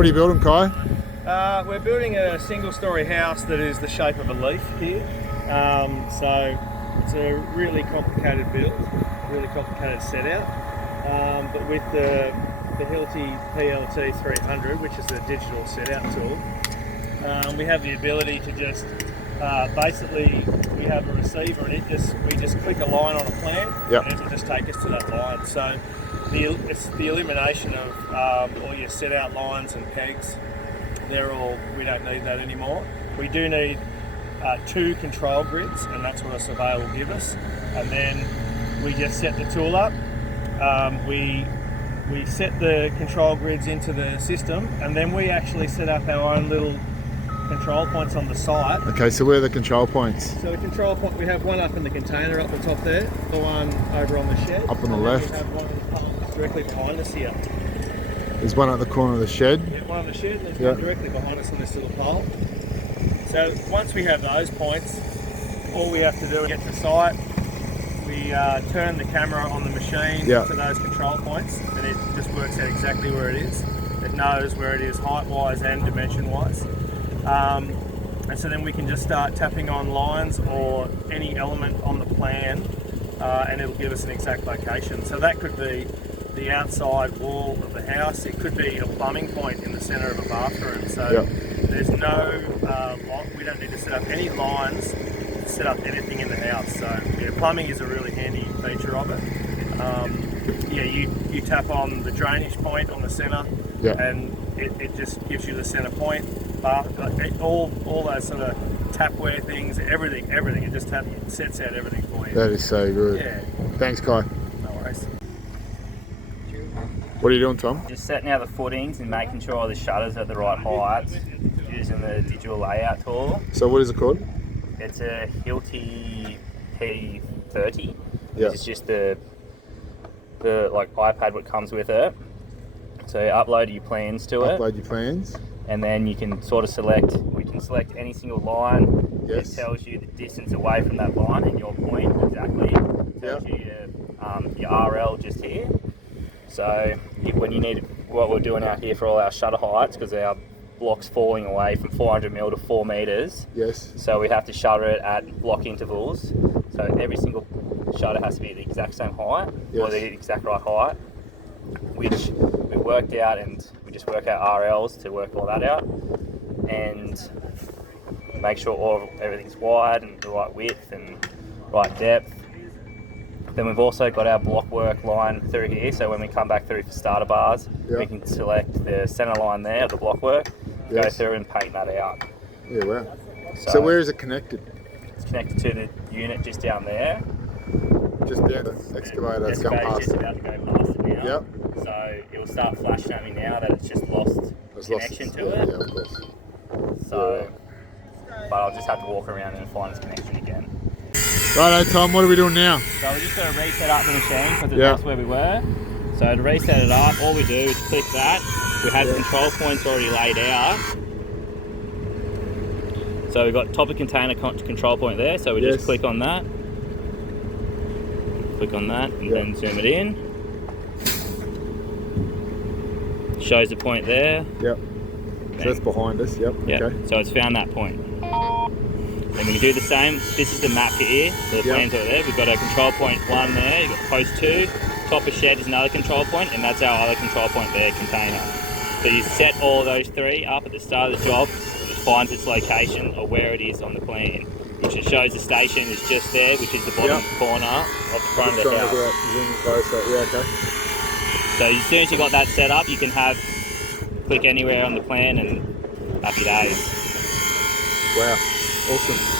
What are you building, Kai? We're building a single-storey house that is the shape of a leaf here. So it's a really complicated build, really complicated set out. But with the Hilti PLT 300, which is a digital set out tool, we have the ability to just basically, we have a receiver and we just click a line on a plan, and it will just take us to that line. So it's the elimination of all your set out lines and pegs. We don't need that anymore. We do need 2 control grids, and that's what a surveyor will give us. And then we just set the tool up. We set the control grids into the system, and then we actually set up our own little control points on the site. Okay, so where are the control points? So the control point, we have one up in the container up the top there, the one over on the shed. Up on the left. We have one on the pole directly behind us here. There's one at the corner of the shed. Yeah, one on the shed, and there's one directly behind us on this little pole. So once we have those points, all we have to do is get to site. We turn the camera on the machine to those control points, and it just works out exactly where it is. It knows where it is height-wise and dimension-wise. And so then we can just start tapping on lines or any element on the plan, and it'll give us an exact location. So that could be the outside wall of the house. It could be a plumbing point in the centre of a bathroom. So there's no, we don't need to set up any lines to set up anything in the house. So plumbing is a really handy feature of it. You tap on the drainage point on the centre, and it just gives you the centre point. All those sort of tapware things, everything, it just sets out everything for you. That is so good. Yeah. Thanks, Kai. No worries. What are you doing, Tom? Just setting out the footings and making sure all the shutters are at the right height using the digital layout tool. So what is it called? It's a Hilti P30. It's just the like iPad what comes with it. So you upload your plans to it. Upload your plans. And then you can sort of select any single line. Yes. It tells you the distance away from that line and your point exactly. It tells you your RL just here. So when you need, what we're doing out here for all our shutter heights, because our block's falling away from 400mm to 4 meters. Yes. So we have to shutter it at block intervals. So every single shutter has to be the exact same height, or the exact right height, which we worked out, and we just work out RLs to work all that out, and make sure everything's wide and the right width and right depth. Then we've also got our block work line through here, so when we come back through for starter bars, we can select the centre line there of the block work, go through and paint that out. Yeah, wow. So where is it connected? It's connected to the unit just down there. Just down the excavator that's gone past just about to go past it now. Yep. So it will start flashing at me now that it's just lost connection to it. Yeah, of course. So, but I'll just have to walk around and find its connection again. Righto, Tom, what are we doing now? So we're just going to reset up the machine because that's where we were. So to reset it up, all we do is click that. We have control points already laid out. So we've got top of container control point there. So we just click on that. Click on that and then zoom it in. Shows the point there. Yep. So that's behind us, Okay. So it's found that point. Then we can do the same. This is the map here. So the plans are there. We've got our control point 1 there. You've got post 2. Top of shed is another control point, and that's our other control point there, container. So you set all those 3 up at the start of the job. It finds its location or where it is on the plan, which it shows the station is just there, which is the bottom corner of the front of the house. So as soon as you've got that set up, you can click anywhere on the plan and happy days. Wow, awesome.